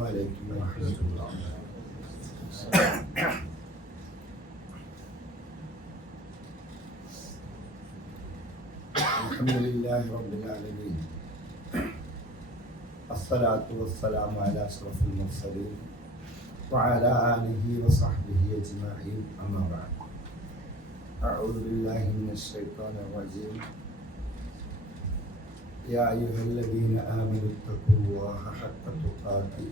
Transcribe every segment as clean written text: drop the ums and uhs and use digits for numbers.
السلام عليكم ورحمة الله. الحمد لله رب العالمين، الصلاة والسلام على أشرف المرسلين وعلى آله وصحبه أجمعين، أما بعد. أعوذ بالله من الشيطان الرجيم. يا أيها الذين آمنوا اتقوا الله حق تقاته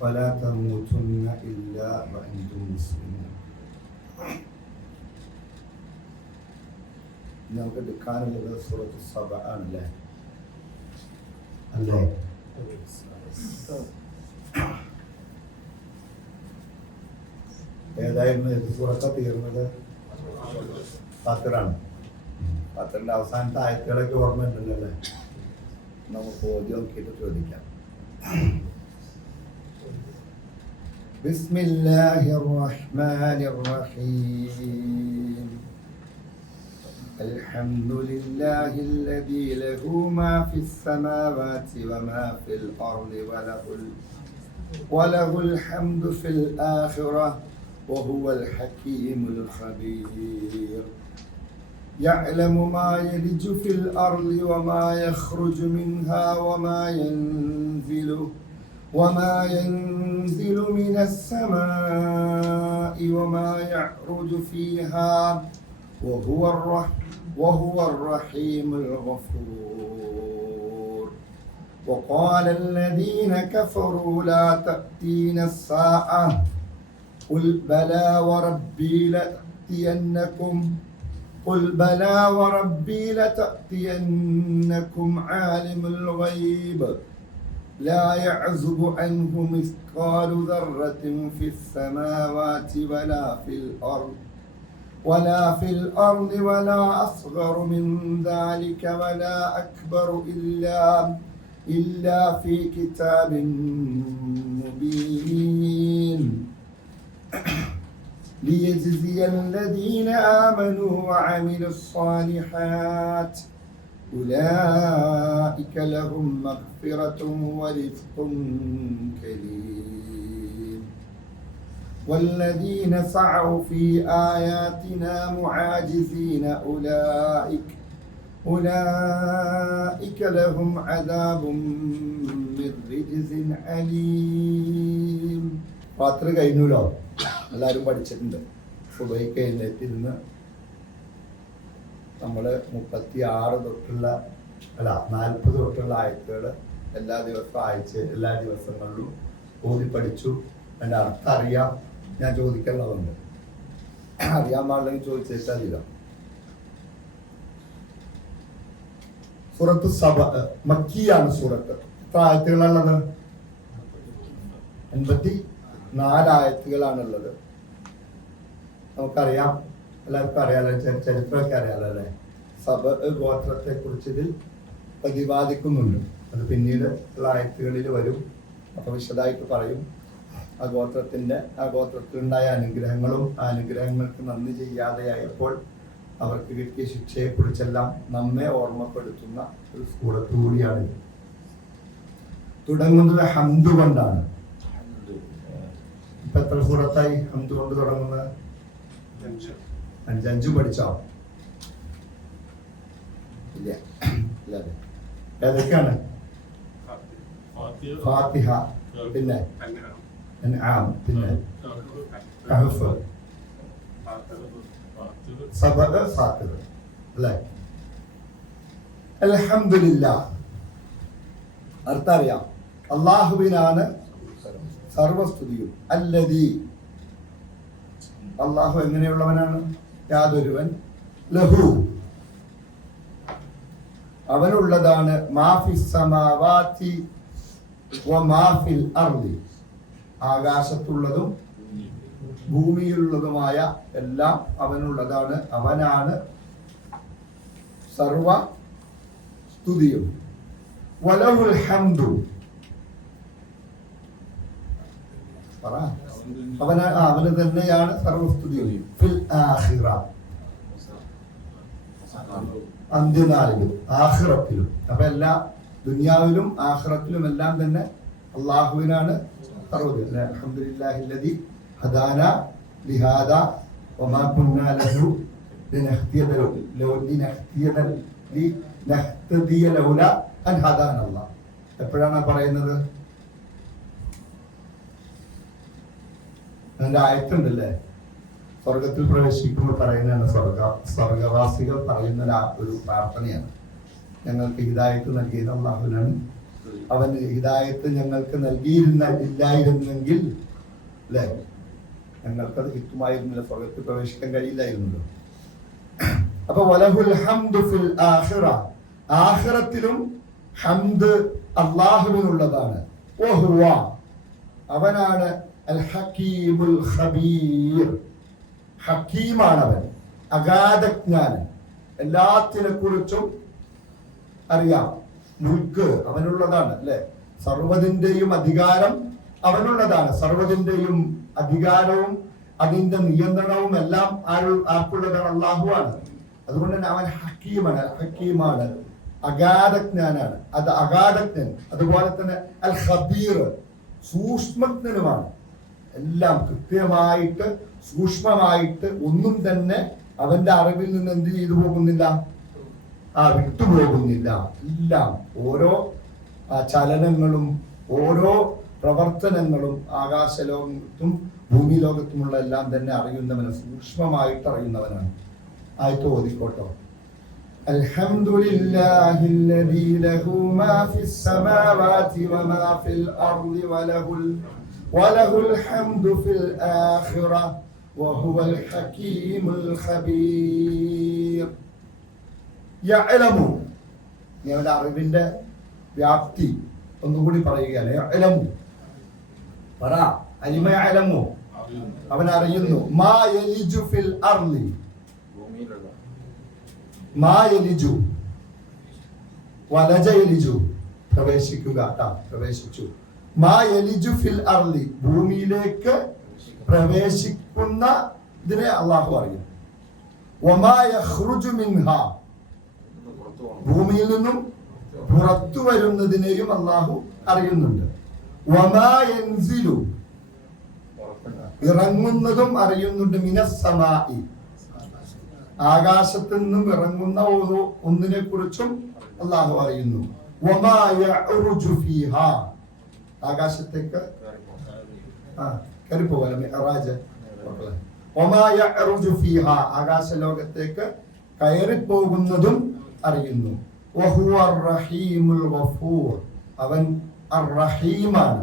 ولا تموتن إلا وأنتم مسلمون. നമുക്ക് എടുക്കാനുള്ളത് സൂറത്ത് സബ ആണല്ലേ? അല്ലേ? ഏതായിരുന്നു ഏത് സൂറത്താ തീർന്നത്? ഫാത്തിറാണ്. ഫാത്തിറിന്റെ അവസാനത്തെ ആയത്തുകളൊക്കെ ഓർമ്മയുണ്ടല്ലോ അല്ലേ? നമുക്ക് ഓദ്യം നോക്കിയിട്ട് ചോദിക്കാം. ബിസ്മില്ലാഹിർ റഹ്മാനിർ റഹീം. الحمد لله الذي له ما في السماوات وما في الأرض وله الحمد في الآخرة وهو الحكيم الخبير. يعلم ما يلج في الأرض وما يخرج منها وما ينزل من السماء وما يعرج فيها وهو الرحيم الغفور. وقال الذين كفروا لا تأتينا الساعة قل بلى وربي لتأتينكم عالم الغيب لا يعزب عنه مثقال ذرة في السماوات ولا في الأرض ولا أصغر من ذلك ولا أكبر إلا في كتاب مبين. ليجزي الذين آمنوا وعملوا الصالحات أولئك لهم مغفرة ورزق كريم. والذين سعوا في آياتنا معاجزين أولئك لهم عذاب من رجز أليم. പാത്ര കഴിഞ്ഞല്ലോ, എല്ലാവരും പഠിച്ചിട്ടുണ്ട്. സുബൈക്ക് എഴുന്നേറ്റിരുന്ന് നമ്മൾ 36 തൊട്ടുള്ള 40 തൊട്ടുള്ള ആയത്തുകൾ എല്ലാ ദിവസങ്ങളിലും ഓതി പഠിച്ചു. എൻ്റെ അർത്ഥം അറിയാം. ഞാൻ ചോദിക്കാനുള്ളതുണ്ട്, അറിയാൻ പാടില്ലെങ്കിൽ ചോദിച്ചാൽ അറിയാം. സൂറത്ത് സബ മക്കിയാണ്. സൂറത്ത് എത്ര ആയത്തുകളാണുള്ളത്? 84 ആയത്തുകളാണുള്ളത്. നമുക്കറിയാം, എല്ലാവർക്കും അറിയാലോ, ചരിത്രമൊക്കെ അറിയാലോ അല്ലേ? സബ ഗോത്രത്തെ കുറിച്ച് ഇതിൽ പ്രതിപാദിക്കുന്നുണ്ട്. അത് പിന്നീട് ഉള്ള ആയത്തുകളിൽ വരും. അപ്പൊ വിശദമായിട്ട് പറയും. ആ ഗോത്രത്തിലുണ്ടായ അനുഗ്രഹങ്ങളും ആ അനുഗ്രഹങ്ങൾക്ക് നന്ദി ചെയ്യാതെയായപ്പോൾ അവർക്ക് കിട്ടിയ ശിക്ഷയെക്കുറിച്ചെല്ലാം നമ്മെ ഓർമ്മപ്പെടുത്തുന്ന ഒരു സൂറത്ത് കൂടിയാണിത്. തുടങ്ങുന്നത് ഹംദ് കൊണ്ടാണ്. ഇപ്പൊ എത്ര സൂറത്തായി ഹംദ് കൊണ്ട് തുടങ്ങുന്നത്? 5 പഠിച്ചോ? ഇല്ല. ഏതൊക്കെയാണ്? ഫാത്തിഹ, പിന്നെ അൻആം, പിന്നെ കഹ്ഫ്, സബ, ഫാത്തിർ അല്ലേ? അൽഹംദുലില്ലാഹ് അർത്ഥം അറിയാം. അല്ലാഹുവിനാണ് സർവസ്തുതിയും. അല്ലദീ, അല്ലാഹു എങ്ങനെയുള്ളവനാണ്? യാതൊരുവൻ, ലഹു അവനുള്ളതാണ്, മാഫിസ് സമാവാതി വമാഫിൽ അർളി ആകാശത്തുള്ളതും ഭൂമിയിലുള്ളതുമായ എല്ലാം അവനുള്ളതാണ്. അവനാണ് സർവ സ്തുതിയും. വലഹുൽ ഹംദു, അവന് തന്നെയാണ് സർവസ്തുതിയും. ഫിൽ ആഖിറ, അന്ത്യനാളിലും ആഖിറത്തിലും. അപ്പൊ എല്ലാ ദുനിയാവിലും ആഖിറത്തിലും എല്ലാം തന്നെ അള്ളാഹുവിനാണ് സർവ്വതും. അൽഹംദുലില്ലാഹില്ലദി ഹദാന ലിഹാദാ വമാ കുന്നാ ലഹു ലിനഹ്തദിയ ലൗലാ അൻ ഹദാനല്ലാഹ്. എപ്പോഴാണ് പറയുന്നത്? അതിന്റെ ആയത്തുണ്ടല്ലേ, സ്വർഗത്തിൽ പ്രവേശിക്കുമ്പോൾ പറയുന്നതാണ്, സ്വർഗവാസികൾ പറയുന്ന ഒരു പ്രാർത്ഥനയാണ്. ഞങ്ങൾക്ക് ഹിദായത്ത് നൽകിയത് അല്ലാഹുവിനാണ്. അവൻ ഹിദായത്ത് ഞങ്ങൾക്ക് ഇല്ലായിരുന്നെങ്കിൽ അല്ലേ ഞങ്ങൾക്കത് കിട്ടുമായിരുന്നില്ല, സ്വർഗത്തിൽ പ്രവേശിക്കാൻ കഴിയില്ലായിരുന്നല്ലോ. അപ്പൊ വലഹുൽ ഹംദു ഫിൽ ആഖിറ, ആഖിറത്തിലും ഹംദ് അല്ലാഹുവിനുള്ളതാണ്. വഹുവ, അവനാണ് അൽ ഹകീമുൽ ഖബീർ, ഹക്കീമാണവൻ, അഗാധജ്ഞാനൻ, എല്ലാത്തിനെ കുറിച്ചും അറിയാം. മുൽക്ക് അവനുള്ളതാണ് അല്ലെ, സർവ്വതിന്റെയും അധികാരം അവനുള്ളതാണ്. സർവ്വതിന്റെയും അധികാരവും അതിന്റെ നിയന്ത്രണവും എല്ലാം ആർക്കുള്ളതാണ്? അല്ലാഹുവാണ്. അതുകൊണ്ട് തന്നെ അവൻ ഹക്കീമാണ്, ഹക്കീമാണ്, അഗാധജ്ഞാനാണ്, അത് അഗാധജ്ഞൻ. അതുപോലെ തന്നെ അൽ ഖബീർ, സൂക്ഷ്മജ്ഞനുമാണ്. എല്ലാം കൃത്യമായിട്ട് സൂക്ഷ്മമായിട്ട് ഒന്നും തന്നെ അവന്റെ അറിവിൽ നിന്ന് എന്ത് ചെയ്തു പോകുന്നില്ല, വിട്ടുപോകുന്നില്ല. എല്ലാം ഓരോ ചലനങ്ങളും ഓരോ പ്രവർത്തനങ്ങളും ആകാശലോകത്തും ഭൂമി ലോകത്തുമുള്ള എല്ലാം തന്നെ അറിയുന്നവന്, സൂക്ഷ്മമായിട്ട് അറിയുന്നവനാണ്. ആയത്ത് ഓതിക്കോട്ടോ. അൽഹംദുലില്ലാഹില്ലദീ ലഹു മാ ഫിസ് സമാവാതി വമാ ഫിൽ അർളി വലഹുൽ ഹംദു ഫിൽ ആഖിറ വഹുവൽ ഹകീമുൽ ഖബീർ. യഅലമു, ഞങ്ങളുടെ അറിവിന്റെ വ്യാപ്തി ഒന്നുകൂടി പറയുകയാണ്. യഅലമു, പറ, അലിമ യഅലമു, അവൻ അറിയുന്നു. മാ യലിജു ഫിൽ അർളി, മാ യലിജു, വലജ യലിജു, പ്രവേശിക്കുക, പ്രവേശിച്ചു. മാ യലിജു ഫിൽ അർളി, ഭൂമിയിലേക്ക് പ്രവേശിക്കുന്ന ഇതിനെ അല്ലാഹു അറിയും. വമാ യഖ്റുജു മിൻഹാ, ഭൂമിയിൽ നിന്നും പുറത്തു വരുന്നതിനെയും അല്ലാഹു അറിയുന്നുണ്ട്. വമാ യൻസിലു, ഇറങ്ങുന്നതും അറിയുന്നുണ്ട്. മിനസ്സമായി, ആകാശത്തു നിന്നും ഇറങ്ങുന്ന ഒന്നിനെ കുറിച്ചും അല്ലാഹു അറിയുന്നു. വമാ യഅ്റുജു ഫീഹാ, ആകാശത്തേക്ക് കയറിപ്പോകല മിഅ്റാജ്. വമാ യഅ്റുജു ഫീഹാ, ആകാശ ലോകത്തേക്ക് കയറിപ്പോകുന്നതും അറിയുന്നു. വഹുവ അർ-റഹീമുൽ ഗഫൂർ, അവൻ അർ-റഹീമാണ്,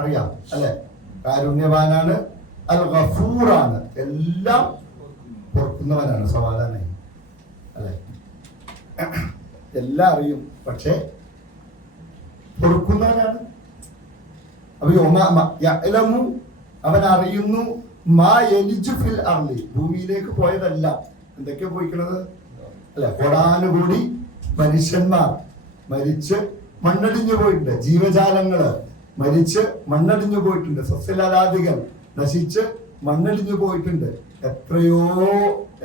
അറിയാം അല്ലെ, കാരുണ്യവാനാണ്. അൽ ഗഫൂറാണ്, എല്ലാം പൊറുക്കുന്നവനാണ്. സമാധാനായി അല്ലെ, എല്ലാം അറിയും പക്ഷെ പൊറുക്കുന്നവനാണ്. അപ്പൊ അവൻ അറിയുന്നു. മാ യലിജു ഫിൽ അർളി, ഭൂമിയിലേക്ക് പോയതല്ല, എന്തൊക്കെയാ പോയിക്കണത് അല്ലെ, കോടാനുകൂടി മനുഷ്യന്മാർ മരിച്ച് മണ്ണടിഞ്ഞു പോയിട്ടുണ്ട്, ജീവജാലങ്ങള് മരിച്ച് മണ്ണടിഞ്ഞു പോയിട്ടുണ്ട്, സസ്യലതാദികൾ നശിച്ച് മണ്ണടിഞ്ഞു പോയിട്ടുണ്ട്. എത്രയോ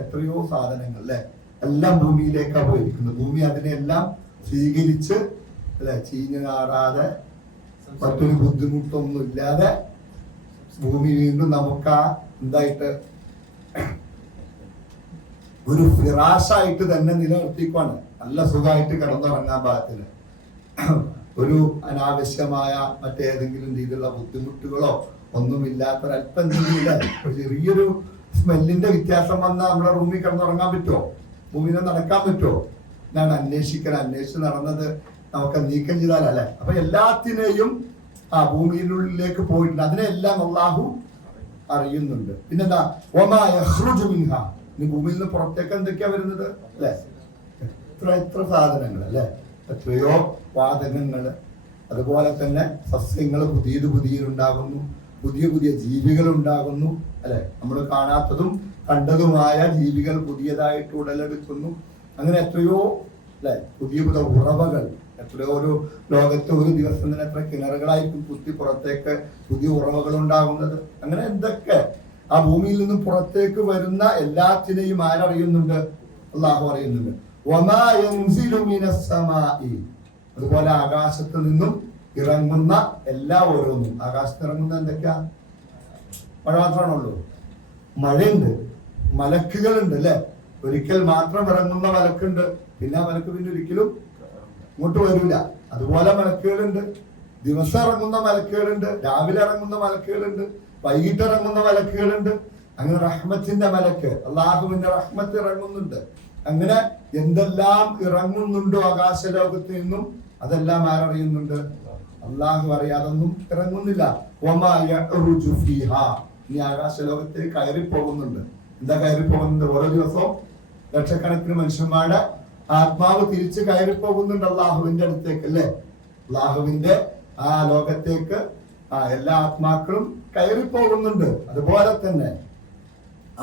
എത്രയോ സാധനങ്ങൾ അല്ലെ, എല്ലാം ഭൂമിയിലേക്കാണ് പോയിരിക്കുന്നത്. ഭൂമി അതിനെല്ലാം സ്വീകരിച്ച് അല്ലെ, ചീഞ്ഞു നാടാതെ മറ്റൊരു ബുദ്ധിമുട്ടൊന്നും ഇല്ലാതെ ഭൂമി വീണ്ടും നമുക്ക് എന്തായിട്ട് ഒരു ഫിറാഷായിട്ട് തന്നെ നിലനിർത്തിക്കുവാണ്. നല്ല സുഖമായിട്ട് കിടന്നുറങ്ങാൻ പാകത്തിന്, ഒരു അനാവശ്യമായ മറ്റേതെങ്കിലും രീതിയിലുള്ള ബുദ്ധിമുട്ടുകളോ ഒന്നുമില്ലാത്ത ഒരല്പം എന്തെങ്കിലും ചെറിയൊരു സ്മെല്ലിന്റെ വ്യത്യാസം വന്നാൽ നമ്മുടെ റൂമിൽ കിടന്നുറങ്ങാൻ പറ്റുമോ? ഭൂമിയിൽ നടക്കാൻ പറ്റുമോ? ഞാൻ അന്വേഷിച്ച് നടന്നത് നമുക്ക് നീക്കം ചെയ്താലല്ലേ. അപ്പൊ എല്ലാത്തിനെയും ഭൂമിയിനുള്ളിലേക്ക് പോയിട്ടുണ്ട്, അതിനെല്ലാം അല്ലാഹു അറിയുന്നുണ്ട്. പിന്നെന്താ, വമാ യഖ്റുജു മിൻഹാ, ഇനി ഭൂമിയിൽ നിന്ന് പുറത്തേക്ക് എന്തൊക്കെയാ വരുന്നത് അല്ലെ, എത്ര സാധനങ്ങൾ അല്ലെ, എത്രയോ വാതകങ്ങള്. അതുപോലെ തന്നെ സസ്യങ്ങൾ പുതിയതുണ്ടാകുന്നു, പുതിയ ജീവികൾ ഉണ്ടാകുന്നു അല്ലെ, നമ്മൾ കാണാത്തതും കണ്ടതുമായ ജീവികൾ പുതിയതായിട്ട് ഉടലെടുക്കുന്നു. അങ്ങനെ എത്രയോ അല്ലെ, പുതിയ ഉറവകൾ, എത്രയോ ഒരു ലോകത്ത് ഒരു ദിവസം തന്നെ എത്ര കിണറുകളായിരിക്കും കുത്തി പുറത്തേക്ക് പുതിയ ഉറവകൾ ഉണ്ടാകുന്നത്. അങ്ങനെ എന്തൊക്കെ ആ ഭൂമിയിൽ നിന്നും പുറത്തേക്ക് വരുന്ന എല്ലാത്തിനെയും ആരറിയുന്നുണ്ട്? അല്ലാഹു അറിയുന്നുണ്ട്. വമാ യൻസിലു മിനസ് സമാഇ, അതുപോലെ ആകാശത്ത് നിന്നും ഇറങ്ങുന്ന എല്ലാ ഓരോന്നും. ആകാശത്ത് ഇറങ്ങുന്ന എന്തൊക്കെയാ? മഴ മാത്രമാണുള്ളൂ? മഴയുണ്ട്, മലക്കുകളുണ്ട് അല്ലെ. ഒരിക്കൽ മാത്രം ഇറങ്ങുന്ന മലക്കുണ്ട്, പിന്നെ ആ മലക്ക് പിന്നെ ഒരിക്കലും ഇങ്ങോട്ട് വരില്ല. അതുപോലെ മലക്കുകളുണ്ട്, ദിവസം ഇറങ്ങുന്ന മലക്കുകളുണ്ട്, രാവിലെ ഇറങ്ങുന്ന മലക്കുകളുണ്ട്, വൈകിട്ട് ഇറങ്ങുന്ന മലക്കുകളുണ്ട്. അങ്ങനെ റഹ്മത്തിന്റെ മലക്ക്, അള്ളാഹുവിന്റെ റഹ്മത്ത് ഇറങ്ങുന്നുണ്ട്. അങ്ങനെ എന്തെല്ലാം ഇറങ്ങുന്നുണ്ടോ ആകാശ ലോകത്ത് നിന്നും അതെല്ലാം ആരറിയുന്നുണ്ട്? അള്ളാഹു അറിയാതൊന്നും ഇറങ്ങുന്നില്ല. ഇനി ആകാശ ലോകത്തേക്ക് കയറി പോകുന്നുണ്ട്. എന്താ കയറി പോകുന്നുണ്ട്? ഓരോ ദിവസവും ലക്ഷക്കണക്കിന് മനുഷ്യന്മാരുടെ ആത്മാവ് തിരിച്ച് കയറി പോകുന്നുണ്ട് അള്ളാഹുവിന്റെ അടുത്തേക്ക് അല്ലെ. അള്ളാഹുവിന്റെ ആ ലോകത്തേക്ക് എല്ലാ ആത്മാക്കളും കയറി പോകുന്നുണ്ട്. അതുപോലെ തന്നെ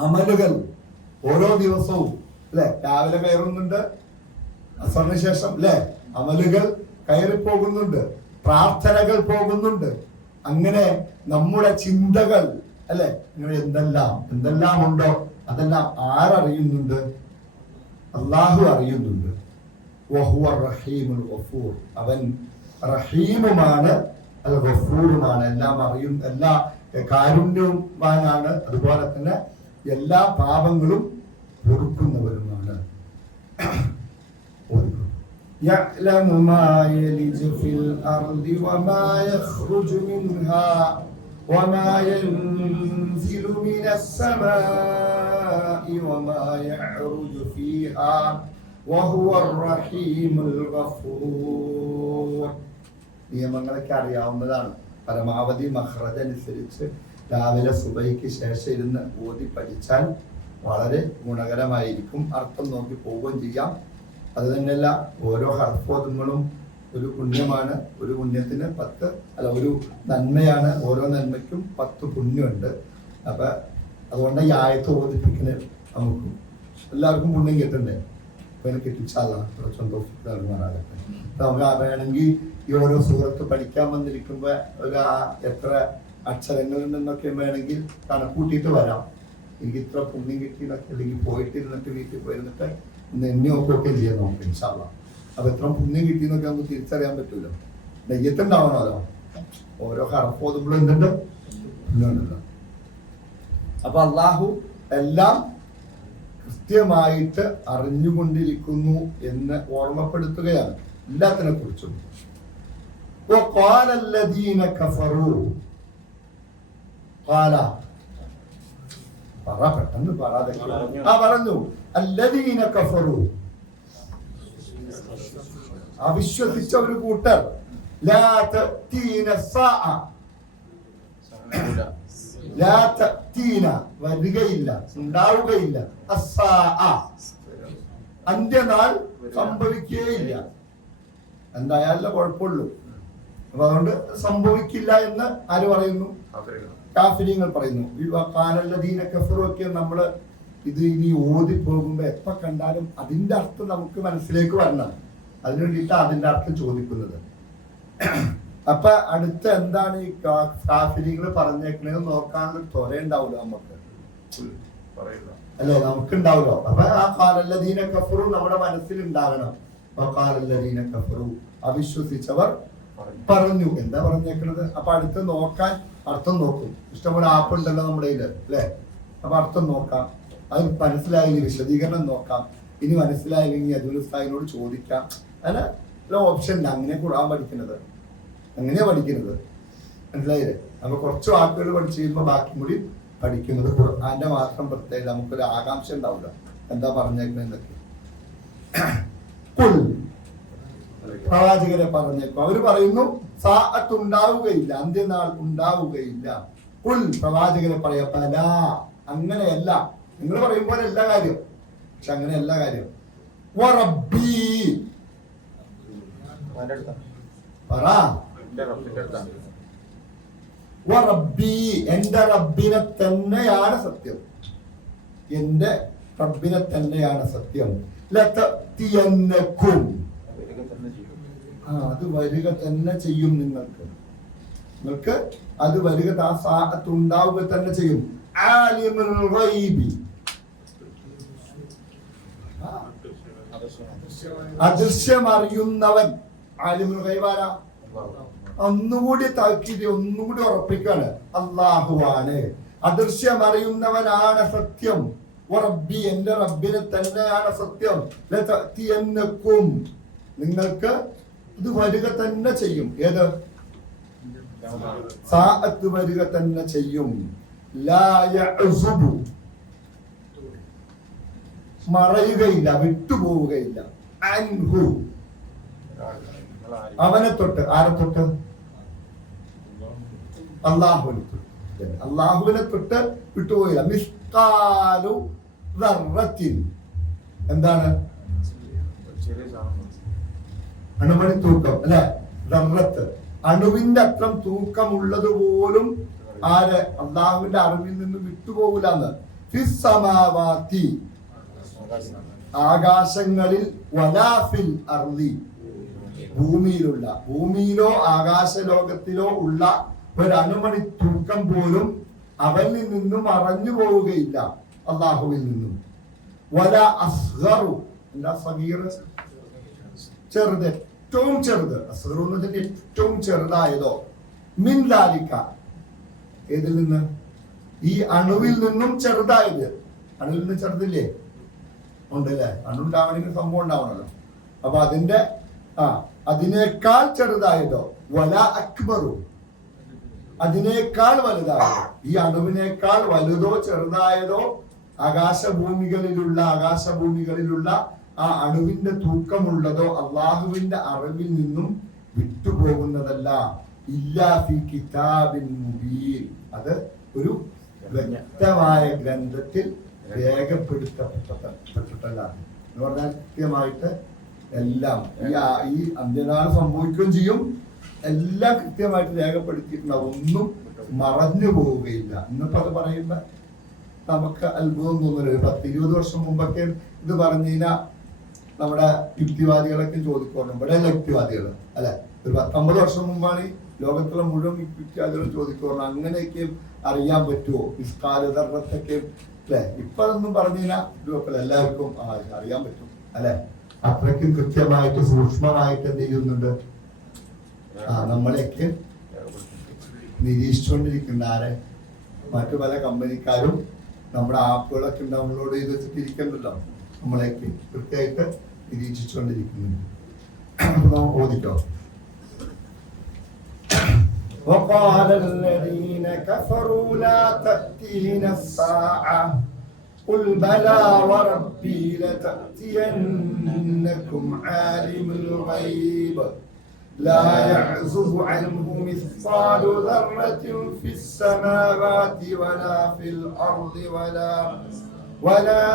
അമലുകൾ ഓരോ ദിവസവും അല്ലെ, രാവിലെ കയറുന്നുണ്ട്, അസറിന് ശേഷം അല്ലെ അമലുകൾ കയറി പോകുന്നുണ്ട്, പ്രാർത്ഥനകൾ പോകുന്നുണ്ട്. അങ്ങനെ നമ്മുടെ ചിന്തകൾ അല്ലെ, ഇങ്ങനെ എന്തെല്ലാം ഉണ്ടോ അതെല്ലാം ആരറിയുന്നുണ്ട്? അള്ളാഹു അറിയുന്നുണ്ട്. അവൻ റഹീമുമാണ്, അൽ ഗഫൂറുമാണ്, എല്ലാം അറിയും, എല്ലാ കാരുണ്യവാനാണ്, അതുപോലെ തന്നെ എല്ലാ പാപങ്ങളും പൊറുക്കുന്നവരുമാണ്. يعلم ما يلج في الأرض وما يخرج منها وما ينزل من السماء وما يعرج فيها وهو الرحيم الغفور. നിയമങ്ങളൊക്കെ അറിയാവുന്നതാണ്. പരമാവധി മഖ്റജ് അനുസരിച്ച് രാവിലെ സുബഹിക്ക് ശേഷം ഇരുന്ന് ഓതി പഠിച്ചാൽ വളരെ ഗുണകരമായിരിക്കും. അർത്ഥം നോക്കി പോവുകയും ചെയ്യാം. അത് തന്നെയല്ല, ഓരോ ഹർഫോദങ്ങളും ഒരു പുണ്യമാണ്. ഒരു പുണ്യത്തിന് 10 ഒരു നന്മയാണ്. ഓരോ നന്മയ്ക്കും 10 പുണ്യമുണ്ട്. അപ്പൊ അതുകൊണ്ട് ഈ ആയത്ത് ഓദിപ്പിക്കുന്നത് നമുക്കും എല്ലാവർക്കും പുണ്യം കിട്ടണ്ടേ? അപ്പൊ എനിക്ക് കിട്ടിച്ചാലാം സന്തോഷിക്കാറുമാറാകട്ടെ. നമുക്ക് വേണമെങ്കിൽ ഈ ഓരോ സൂറത്ത് പഠിക്കാൻ വന്നിരിക്കുമ്പോ ഒരു എത്ര അക്ഷരങ്ങളുണ്ടെന്നൊക്കെ വേണമെങ്കിൽ കണക്കൂട്ടിയിട്ട് വരാം. എനിക്ക് ഇത്ര പുണ്യം കിട്ടിയെന്നൊക്കെ, അല്ലെങ്കിൽ പോയിട്ടിരുന്നിട്ട് വീട്ടിൽ പോയിരുന്നിട്ട് എന്നെ ഒക്കെ ചെയ്യാൻ നോക്കാം ഇൻഷാ അല്ലാഹ്. അപ്പൊ എത്ര പുണ്യം കിട്ടിയെന്നൊക്കെ നമുക്ക് തിരിച്ചറിയാൻ പറ്റൂലോ. നെയ്യത്തുണ്ടാവണമല്ലോ. ഓരോ ഹർഫോതുമ്പോഴും എന്തുണ്ട്? പുണ്യമുണ്ടല്ലോ. അപ്പൊ അള്ളാഹു എല്ലാം കൃത്യമായിട്ട് അറിഞ്ഞുകൊണ്ടിരിക്കുന്നു എന്ന് ഓർമ്മപ്പെടുത്തുകയാണ് എല്ലാത്തിനെ കുറിച്ചും. പെട്ടെന്ന് പറഞ്ഞു. അല്ലദീന കഫറു, അവിശ്വസിച്ച ഒരു കൂട്ടർ, ലാ തഅതീന സാഅ, ലാ തഅതീന വരികയില്ല, ഉണ്ടാവുകയില്ല, അസ്സാഅ അന്ത്യനാൾ സംഭവിക്കുകയില്ല. എന്തായാലും കുഴപ്പമുള്ളൂ. അപ്പൊ അതുകൊണ്ട് സംഭവിക്കില്ല എന്ന് ആര് പറയുന്നു? കാഫിര്യങ്ങൾ പറയുന്നു. ഖാലല്ലദീന കഫറു ഒക്കെ നമ്മള് ഇത് ഇനി ഓതി പോകുമ്പോ എപ്പോ കണ്ടാലും അതിന്റെ അർത്ഥം നമുക്ക് മനസ്സിലേക്ക് വരണം. അതിനു വേണ്ടിയിട്ടാണ് അതിന്റെ അർത്ഥം ചോദിക്കുന്നത്. അപ്പൊ അടുത്ത എന്താണ് ഈ കാഫിര്യങ്ങൾ പറഞ്ഞേക്കണത് നോക്കാനുള്ള ത്വര ഉണ്ടാവില്ല നമുക്ക്, അല്ലെ? നമുക്ക് ഉണ്ടാവുമല്ലോ. അപ്പൊ ആ ഖാലല്ലദീന കഫറു നമ്മുടെ മനസ്സിൽ ഉണ്ടാകണം. ഖാലല്ലദീന കഫറു, അവിശ്വസിച്ചവർ പറഞ്ഞു. എന്താ പറഞ്ഞേക്കണത്? അപ്പൊ അടുത്ത് നോക്കാൻ അർത്ഥം നോക്കും. ഇഷ്ടംപോലെ ആപ്പ് ഉണ്ടല്ലോ നമ്മുടെ കയ്യില് അല്ലെ. അപ്പൊ അർത്ഥം നോക്കാം. അത് മനസ്സിലായില്ലെങ്കിൽ വിശദീകരണം നോക്കാം. ഇനി മനസ്സിലായില്ലെങ്കിൽ അതുൽ ഉസ്താദിനോട് ചോദിക്കാം. അല്ല ഓപ്ഷൻ ഇല്ല. അങ്ങനെ ഖുർആൻ പഠിക്കുന്നത് അങ്ങനെയാ പഠിക്കുന്നത്, മനസ്സിലായില്ലേ? അപ്പൊ കുറച്ച് വാക്കുകൾ പഠിച്ചു കഴിയുമ്പോ ബാക്കി കൂടി പഠിക്കുന്നത്. ഖുർആന്റെ മാത്രം പ്രത്യേകത, നമുക്കൊരു ആകാംക്ഷ ഉണ്ടാവില്ല എന്താ പറഞ്ഞേക്കുന്നതൊക്കെ. പ്രവാചകരെ പറഞ്ഞേക്കും. അവര് പറയുന്നു സാഅത്ത് ഉണ്ടാവുകയില്ല, അന്ത്യനാൾ ഉണ്ടാവുകയില്ല. കുൽ, പ്രവാചകരെ പറയാ, പല അങ്ങനെയല്ല. നിങ്ങൾ പറയും പോലെ എല്ലാ കാര്യം, പക്ഷെ അങ്ങനെയല്ല കാര്യം. വറബ്ബി, പറ. വറബ്ബി, എന്റെ റബ്ബിനെ തന്നെയാണ് സത്യം, എന്റെ റബ്ബിനെ തന്നെയാണ് സത്യം. ലതഅതിയന്നകും, അത് വരിക തന്നെ ചെയ്യും. നിങ്ങൾക്ക് അത് വരിക, ആ സാഅത്ത് ഉണ്ടാവുക തന്നെ ചെയ്യും. ആലിമുൽ ഗൈബി, അദൃശ്യം അറിയുന്നവൻ. ആലിമുൽ ഗൈബ് ആരാ? ഒന്നുകൂടി താക്കീത്, ഒന്നുകൂടി ഉറപ്പിക്കാണ്. അള്ളാഹുവാണ്, അദൃശ്യമറിയുന്നവനാണ് സത്യം. റബ്ബി, എന്റെ റബ്ബിനെ തന്നെയാണ് സത്യം. ലതഅതിയന്നകും, നിങ്ങൾക്ക് ഇത് വരിക തന്നെ ചെയ്യും. ഏത് സാഅത്ത് വരിക തന്നെ ചെയ്യും. ലാ യഅസുബു, മറയുകയില്ല, വിട്ടുപോവുകയില്ല. അൻഹു, അവനെ തൊട്ട്. ആരെ തൊട്ട്? അള്ളാഹുവിനെ തൊട്ട്. അള്ളാഹുവിനെ തൊട്ട് വിട്ടുപോയില്ല. മിസ്കാലു ദർറത്തിൻ, എന്താണ്? അണുമണി തൂക്കം അല്ലെ? ദർറത്ത്, അണുവിന്റെ അത്രം തൂക്കമുള്ളത് പോലും ആര്? അള്ളാഹുവിന്റെ അറിവിൽ നിന്ന് വിട്ടുപോകില്ലെന്ന്. ഫിസ്സമാവാതി, ആകാശങ്ങളിൽ, വലാഫിൽ അർളി, ഭൂമിയിലുള്ള, ഭൂമിയിലോ ആകാശ ലോകത്തിലോ ഉള്ള ഒരണുമണി തൂക്കം പോലും അവനിൽ നിന്നും മറഞ്ഞു പോവുകയില്ല, അള്ളാഹുവിൽ നിന്നും. വല അസ്ഗറു, എന്താ സഗീർ? ചെറുത്, ഏറ്റവും ചെറുത്. അസ്ഗറു എന്ന് വെച്ചാൽ ഏറ്റവും ചെറുതായതോ. മിൻ ദാലിക, ഏതിൽ നിന്ന്? ഈ അണുവിൽ നിന്നും ചെറുതായത്. അണുവിൽ നിന്ന് ചെറുതില്ലേ? ഉണ്ടല്ലേ? അണുണ്ടാവണമെങ്കിൽ സംഭവം ഉണ്ടാവണല്ലോ. അപ്പൊ അതിന്റെ അതിനേക്കാൾ ചെറുതായതോ. വല അക്ബറു, അതിനേക്കാൾ വലുതായതോ. ഈ അണുവിനേക്കാൾ വലുതോ ചെറുതായതോ ആകാശഭൂമികളിലുള്ള ആ അണുവിന്റെ തൂക്കമുള്ളതോ അള്ളാഹുവിന്റെ അറിവിൽ നിന്നും വിട്ടുപോകുന്നതല്ല. ഇല്ലാ ഫീ കിതാബിൻ മുബീൻ, അത് ഒരു വ്യക്തമായ ഗ്രന്ഥത്തിൽ രേഖപ്പെടുത്തപ്പെട്ടതാണ് എന്ന് പറഞ്ഞാൽ കൃത്യമായിട്ട് എല്ലാം ഈ അന്ത്യനാൾ സംഭവിക്കുകയും ചെയ്യും. എല്ലാം കൃത്യമായിട്ട് രേഖപ്പെടുത്തിയിട്ടുണ്ടാവും, ഒന്നും മറഞ്ഞു പോവുകയില്ല. ഇന്നിപ്പോ അത് പറയുമ്പോ നമുക്ക് അത്ഭുതം തോന്നുന്നു. 10-20 വർഷം മുമ്പൊക്കെ ഇത് പറഞ്ഞു കഴിഞ്ഞാൽ നമ്മുടെ യുക്തിവാദികളൊക്കെ ചോദിക്കുന്നു. ഇവിടെ യുക്തിവാദികൾ അല്ലെ, ഒരു 19 വർഷം മുമ്പാണ് ഈ ലോകത്തുള്ള മുഴുവൻ യുക്തിവാദികളും ചോദിക്കുന്നു, അങ്ങനെയൊക്കെ അറിയാൻ പറ്റുമോ നിസ്കാരധർമ്മത്തൊക്കെ അല്ലെ? ഇപ്പൊ അതൊന്നും പറഞ്ഞു കഴിഞ്ഞാൽ എല്ലാവർക്കും അറിയാൻ പറ്റും അല്ലെ? അത്രയ്ക്കും കൃത്യമായിട്ട് സൂക്ഷ്മമായിട്ട് എന്ത് ചെയ്യുന്നുണ്ട്? നമ്മളെയൊക്കെ നിരീക്ഷിച്ചുകൊണ്ടിരിക്കുന്ന ആരെ? മറ്റു പല കമ്പനിക്കാരും നമ്മുടെ ആപ്പുകളൊക്കെ ഡൗൺലോഡ് ചെയ്ത് വെച്ചിട്ടിരിക്കണ്ടല്ലോ, നമ്മളെയൊക്കെ കൃത്യമായിട്ട് നിരീക്ഷിച്ചുകൊണ്ടിരിക്കുന്നുണ്ട്. ഓദിക്കോ. وقال الذين كفروا لا تأتينا الساعة قل بلى وربي لتأتينكم عالم الغيب لا يعزب عنه مثقال ذرة في السماوات ولا في الأرض ولا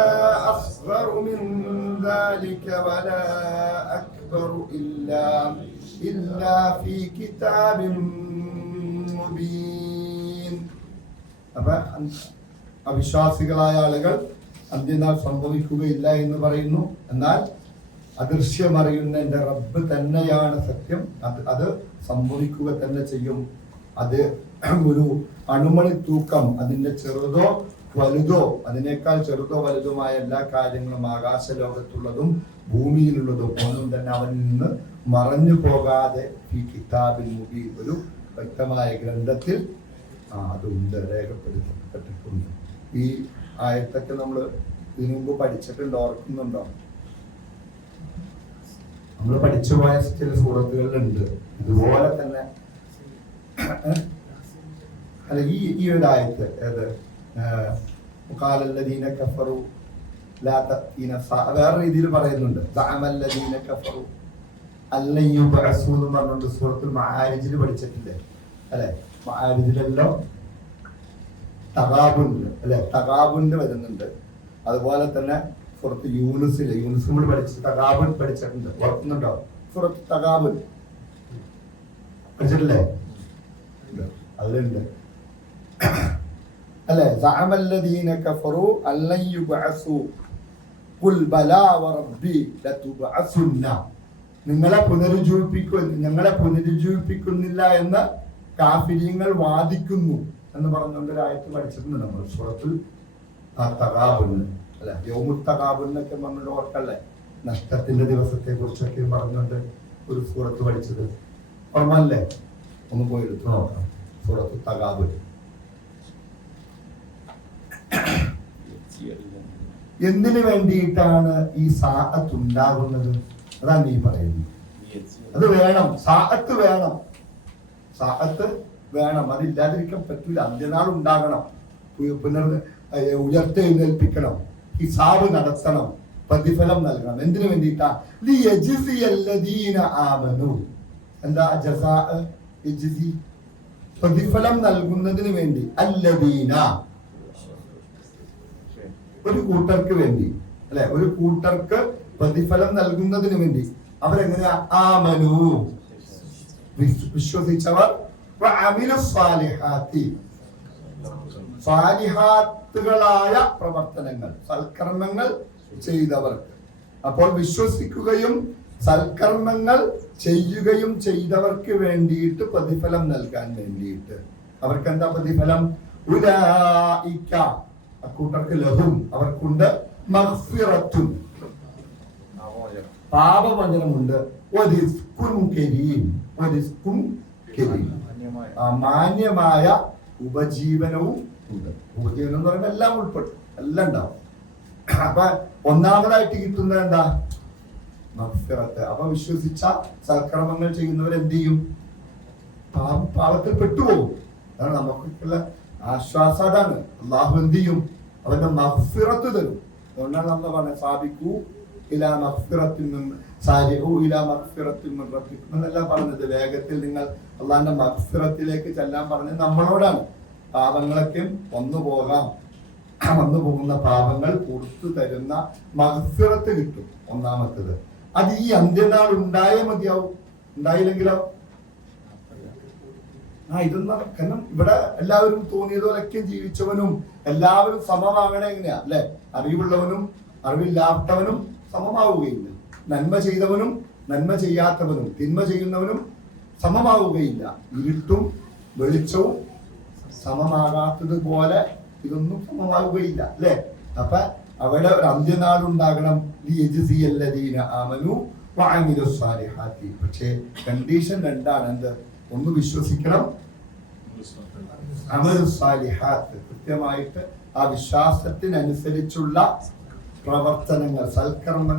أصغر من ذلك ولا أكبر إلا في كتاب مبين. അവിശ്വാസികളായ ആളുകൾ അന്ത്യനാൾ സംഭവിക്കുകയില്ല എന്ന് പറയുന്നു. എന്നാൽ അദൃശ്യമറിയുന്ന എൻ്റെ റബ്ബ് തന്നെയാണ് സത്യം, അത് സംഭവിക്കുക തന്നെ ചെയ്യും. അത് ഒരു അണുമണി തൂക്കം, അതിന്റെ ചെറുതോ വലുതോ, അതിനേക്കാൾ ചെറുതോ വലുതുമായ എല്ലാ കാര്യങ്ങളും ആകാശ ലോകത്തുള്ളതും ഭൂമിയിലുള്ളതും ഒന്നും തന്നെ അവനിൽ നിന്ന് മറഞ്ഞു പോകാതെ ഈ കിതാബിൽ മുബീൻ, ഒരു വ്യക്തമായ ഗ്രന്ഥത്തിൽ അതുണ്ട്, രേഖപ്പെടുത്തപ്പെട്ടിട്ടുണ്ട്. ഈ ആയത്തൊക്കെ നമ്മൾ ഇതിനു മുമ്പ് പഠിച്ചിട്ടുണ്ട്, ഓർക്കുന്നുണ്ടോ? നമ്മൾ പഠിച്ചു പോയ ചില സൂറത്തുകളിലുണ്ട് ഇതുപോലെ തന്നെ. അല്ല, ഈ ഒരു ആയത്ത് ഏത്? ഖാലല്ലദീന കഫറു ലാ തഅതീന വേറെ രീതിയിൽ പറയുന്നുണ്ട്. ദഅമല്ലദീന കഫറു അല്ലൻ യുബ്അസൂ എന്ന് പറഞ്ഞുകൊണ്ട് സൂറത്തുൽ മആരിജിൽ പഠിച്ചിട്ടില്ലേ അല്ലെ? മആരിജിലെല്ലാം തഗാബുണ്ട് അല്ലെ? തഗാബുണ്ട് വരുന്നുണ്ട്. അതുപോലെ തന്നെ സൂറത്ത് യൂനുസില് നമ്മൾ പഠിച്ച് തഗാബുൻ പഠിച്ചിട്ടുണ്ട്, ഓർക്കുന്നുണ്ടോ? സൂറത്ത് തഗാബുൻ പഠിച്ചിട്ടില്ലേ? അതിലുണ്ട് അല്ലെ? സഅമല്ലദീന കഫറു അല്ലൻ യുബ്അസൂ ഖുൽ ബലാ വറബ്ബി ലതുബ്അസുന്ന, ഞങ്ങളെ പുനരുജ്ജീവിപ്പിക്കുന്നില്ല എന്ന് കാഫിര്യങ്ങൾ വാദിക്കുന്നു എന്ന് പറഞ്ഞുകൊണ്ട് ഒരു ആയത്ത് പഠിച്ചിട്ടുണ്ട് നമ്മൾ സൂറത്തുൽ തഗാബുൻ അല്ലെ? യൗമുൽ തഗാബുൻ എന്നൊക്കെ പറഞ്ഞിട്ട് ഓർക്കല്ലേ? നഷ്ടത്തിന്റെ ദിവസത്തെ കുറിച്ചൊക്കെ പറഞ്ഞുകൊണ്ട് ഒരു സൂറത്ത് പഠിച്ചത് ഓർമ്മല്ലേ? ഒന്ന് പോയി എടുത്തു നോക്കാം. സൂറത്ത് തഗാബുൻ. എന്തിനു വേണ്ടിയിട്ടാണ് ഈ സാഅത്ത് ഉണ്ടാകുന്നത്? അതാണ് നീ പറയുന്നത്. അത് വേണം, സാഅത്ത് വേണം, സാഅത്ത് വേണം. അതില്ലാതിരിക്കാൻ പറ്റൂല. അന്ത്യനാൾ ഉണ്ടാകണം, ഉയർത്തെഴുന്നേൽപ്പിക്കണം, ഹിസാബ് നടത്തണം, പ്രതിഫലം നൽകണം. എന്തിനു വേണ്ടിയിട്ടാ? എന്താ ജസാ? പ്രതിഫലം നൽകുന്നതിന് വേണ്ടി. അല്ലദീന, ഒരു കൂട്ടർക്ക് വേണ്ടി, അല്ലെ? ഒരു കൂട്ടർക്ക് പ്രതിഫലം നൽകുന്നതിന് വേണ്ടി. അവരെങ്ങനെയാ? ആമനു, വിശ്വസിച്ചവർ, സാലിഹാത്തുകളായ പ്രവർത്തനങ്ങൾ, സൽക്കർമ്മങ്ങൾ ചെയ്തവർക്ക്. അപ്പോൾ വിശ്വസിക്കുകയും സൽക്കർമ്മങ്ങൾ ചെയ്യുകയും ചെയ്തവർക്ക് വേണ്ടിയിട്ട് പ്രതിഫലം നൽകാൻ വേണ്ടിയിട്ട്. അവർക്ക് എന്താ പ്രതിഫലം? ഉലൈക, അക്കൂട്ടർക്ക് ലഹും, അവർക്കുണ്ട്, മഗ്ഫിറത്തുൻ, പാപമോചനമുണ്ട്, വരിസ്കുൻ കരീം, വരിസ്കുൻ കരീം, മാന്യമായ ഉപജീവനവും ഉണ്ട്. ഉപജീവനം എന്ന് പറയുമ്പോൾ എല്ലാം ഉൾപ്പെടും, എല്ലാം ഉണ്ടാവും. അപ്പൊ ഒന്നാമതായിട്ട് കിട്ടുന്നത് എന്താ? മഗ്ഫിറത്ത്. അപ്പൊ വിശ്വസിച്ച സൽക്കർമ്മങ്ങൾ ചെയ്യുന്നവർ എന്ത് ചെയ്യും? പാപത്തിൽ പെട്ടുപോകും. അതാണ് നമുക്കുള്ള ആശ്വാസം. അതാണ് അള്ളാഹു എന്ത് ചെയ്യും? അവന്റെ മഗ്ഫിറത്ത് തരും. അതുകൊണ്ടാണ് നമ്മൾ പറഞ്ഞത് സാബിഖൂ ഇലാ മഗ്ഫിറത്തിൻ മിൻ സാരിഉ ഇലാ മഗ്ഫിറത്തിൻ മിൻ റബ്ബിക്കും എന്നെല്ലാം പറഞ്ഞത്. വേഗത്തിൽ നിങ്ങൾ അള്ളാഹിന്റെ മഗ്ഫിറത്തിലേക്ക് ചെല്ലാൻ പറഞ്ഞത് നമ്മളോടാണ്. പാപങ്ങളൊക്കെ വന്നു പോകുന്ന പാപങ്ങൾ പുറത്തു തരുന്ന മഗ്ഫിറത്ത് കിട്ടും. ഒന്നാമത്തത് അത് ഈ അന്ത്യനാൾ ഉണ്ടായേ മതിയാവും. ഉണ്ടായില്ലെങ്കിലോ? ഇതൊന്നും, കാരണം ഇവിടെ എല്ലാവരും തോന്നിയതുപോലൊക്കെ ജീവിച്ചവനും എല്ലാവരും സമമാകണേ. എങ്ങനെയാ അല്ലെ? അറിവുള്ളവനും അറിവില്ലാത്തവനും സമമാവുകയില്ല. നന്മ ചെയ്തവനും നന്മ ചെയ്യാത്തവനും തിന്മ ചെയ്യുന്നവനും സമമാവുകയില്ല. ഇരുട്ടും വെളിച്ചവും സമമാകാത്തതുപോലെ ഇതൊന്നും സമമാവുകയില്ല, അല്ലെ? അപ്പൊ അവിടെ ഒരു അന്ത്യനാളുണ്ടാകണം. പക്ഷേ കണ്ടീഷൻ രണ്ടാണ്. എന്ത്? ഒന്ന് വിശ്വസിക്കണം, അമലു സാലിഹാത്ത്, കൃത്യമായിട്ട് ആ വിശ്വാസത്തിനനുസരിച്ചുള്ള പ്രവർത്തനങ്ങൾ, സൽക്കർമ്മങ്ങൾ